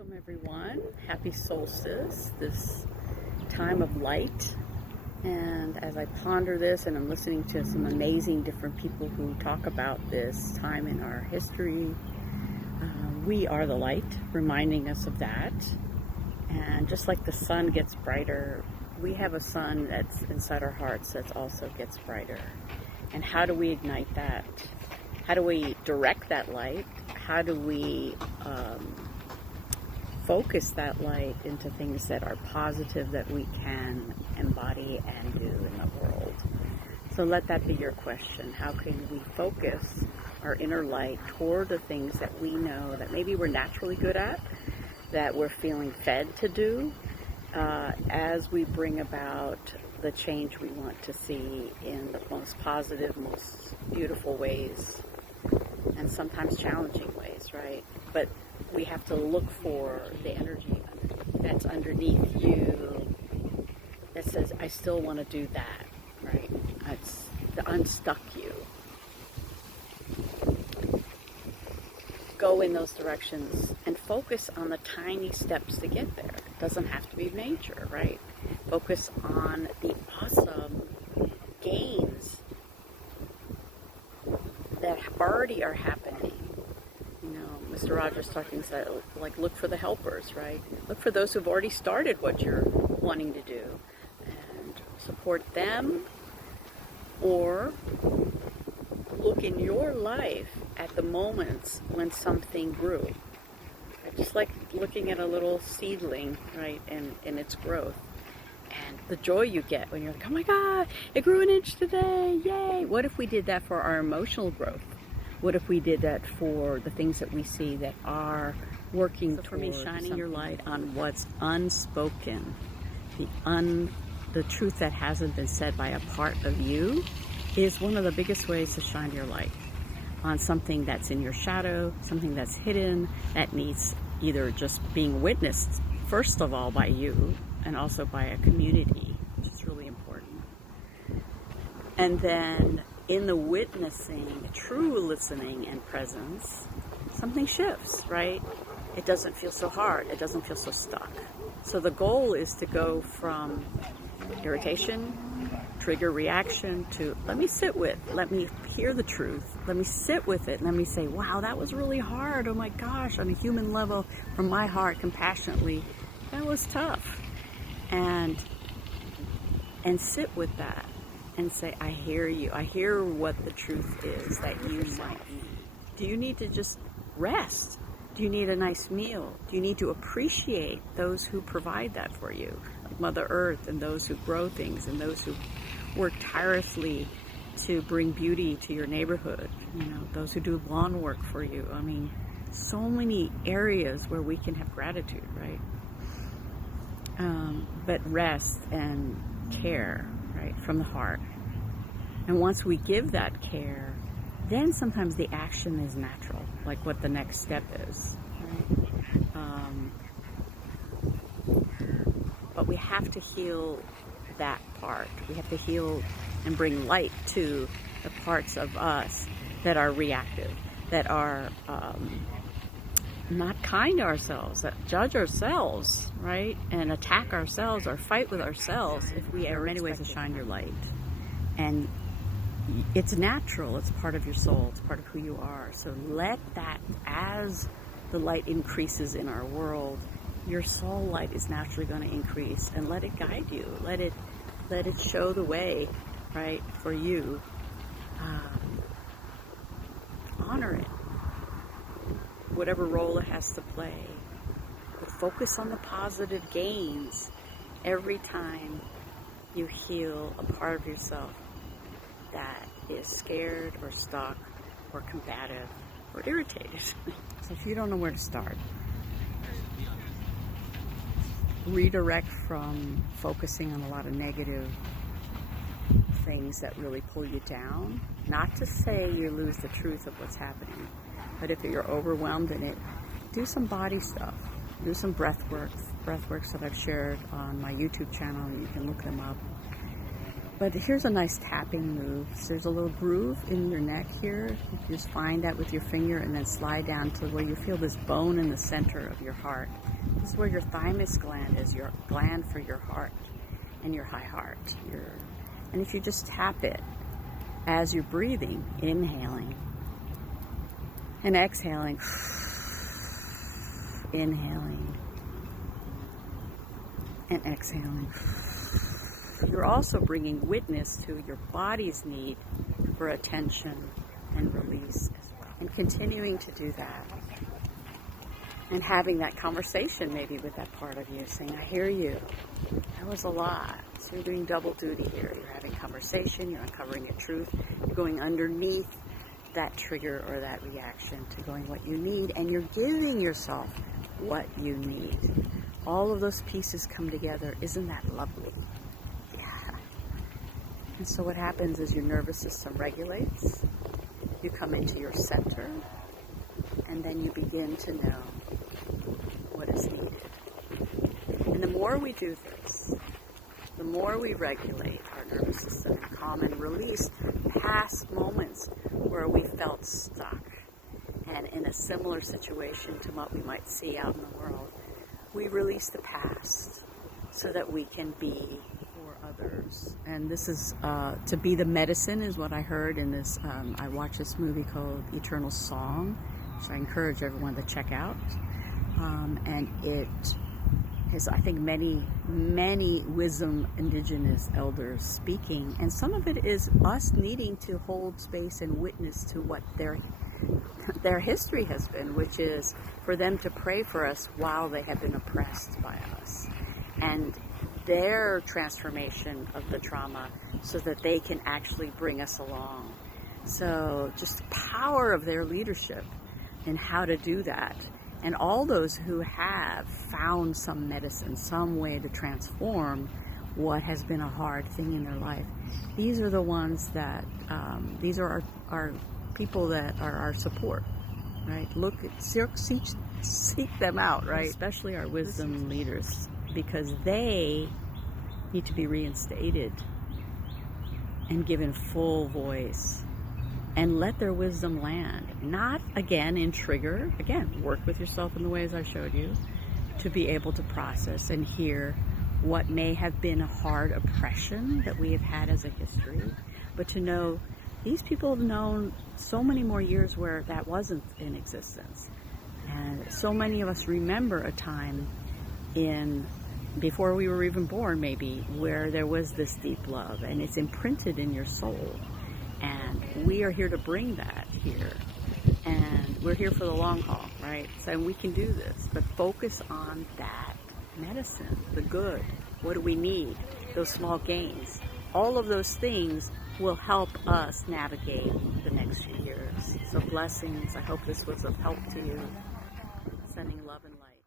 Welcome everyone. Happy solstice, this time of light. And as I ponder this and I'm listening to some amazing different people who talk about this time in our history, we are the light, reminding us of that. And just like the sun gets brighter, we have a sun that's inside our hearts that also gets brighter. And how do we ignite that? How do we direct that light? How do we focus that light into things that are positive that we can embody and do in the world? So let that be your question. How can we focus our inner light toward the things that we know that maybe we're naturally good at, that we're feeling fed to do, as we bring about the change we want to see in the most positive, most beautiful ways, and sometimes challenging ways, right? But we have to look for the energy that's underneath you that says, I still want to do that, right? That's the unstuck you. Go in those directions and focus on the tiny steps to get there. It doesn't have to be major, right? Focus on the awesome gains that already are happening. You know, Mr. Rogers talking said, like, look for the helpers, right? Look for those who've already started what you're wanting to do and support them, or look in your life at the moments when something grew. Right? Just like looking at a little seedling, right, and its growth. And the joy you get when you're like, oh my God, it grew an inch today, yay! What if we did that for our emotional growth? What if we did that for the things that we see that are working towards? For me, shining your light on what's unspoken, the truth that hasn't been said by a part of you, is one of the biggest ways to shine your light on something that's in your shadow, something that's hidden, that needs either just being witnessed, first of all, by you, and also by a community, which is really important. And then in the witnessing, true listening and presence, something shifts, right? It doesn't feel so hard. It doesn't feel so stuck. So the goal is to go from irritation, trigger reaction, to let me sit with, let me hear the truth, let me sit with it, let me say, wow, that was really hard. Oh my gosh, on a human level, from my heart, compassionately, that was tough. And sit with that and say, I hear you. I hear what the truth is that you might need. Do you need to just rest? Do you need a nice meal? Do you need to appreciate those who provide that for you, like Mother Earth, and those who grow things, and those who work tirelessly to bring beauty to your neighborhood, you know, those who do lawn work for you? I mean, so many areas where we can have gratitude, right? But rest and care, right, from the heart. And once we give that care, then sometimes the action is natural, like what the next step is, right? But we have to heal that part. We have to heal and bring light to the parts of us that are reactive, that are not kind to ourselves, that judge ourselves, right? And attack ourselves or fight with ourselves if we are many ways to shine your light. And it's natural, it's part of your soul, it's part of who you are. So let that, as the light increases in our world, your soul light is naturally going to increase, and let it guide you. Let it show the way, right, for you. Honor it, whatever role it has to play. But focus on the positive gains every time you heal a part of yourself that is scared or stuck or combative or irritated. So if you don't know where to start, redirect from focusing on a lot of negative things that really pull you down. Not to say you lose the truth of what's happening, but if you're overwhelmed in it, do some body stuff. Do some breathworks that I've shared on my YouTube channel. You can look them up. But here's a nice tapping move. So there's a little groove in your neck here. You can just find that with your finger and then slide down to where you feel this bone in the center of your heart. This is where your thymus gland is, your gland for your heart and your high heart. And if you just tap it as you're breathing, inhaling and exhaling, inhaling and exhaling, you're also bringing witness to your body's need for attention and release as well. And continuing to do that. And having that conversation maybe with that part of you, saying, I hear you. That was a lot. So you're doing double duty here. You're having conversation, you're uncovering a truth, you're going underneath that trigger or that reaction to going what you need, and you're giving yourself what you need. All of those pieces come together. Isn't that lovely? And so what happens is your nervous system regulates, you come into your center, and then you begin to know what is needed. And the more we do this, the more we regulate our nervous system and calm and release past moments where we felt stuck and in a similar situation to what we might see out in the world. We release the past so that we can be others. And this is to be the medicine is what I heard in this. I watched this movie called Eternal Song, which I encourage everyone to check out. And it has, I think, many wisdom indigenous elders speaking, and some of it is us needing to hold space and witness to what their history has been, which is for them to pray for us while they have been oppressed by us, and their transformation of the trauma so that they can actually bring us along. So just the power of their leadership and how to do that. And all those who have found some medicine, some way to transform what has been a hard thing in their life. These are the ones that, these are our people that are our support, right? Seek them out, right? Especially our wisdom leaders, because they need to be reinstated and given full voice and let their wisdom land. Not, again, in trigger. Again, work with yourself in the ways I showed you to be able to process and hear what may have been a hard oppression that we have had as a history, but to know these people have known so many more years where that wasn't in existence. And so many of us remember a time before we were even born, maybe, where there was this deep love, and it's imprinted in your soul. And we are here to bring that here. And we're here for the long haul, right? So we can do this, but focus on that medicine, the good. What do we need? Those small gains. All of those things will help us navigate the next few years. So blessings. I hope this was of help to you. Sending love and light.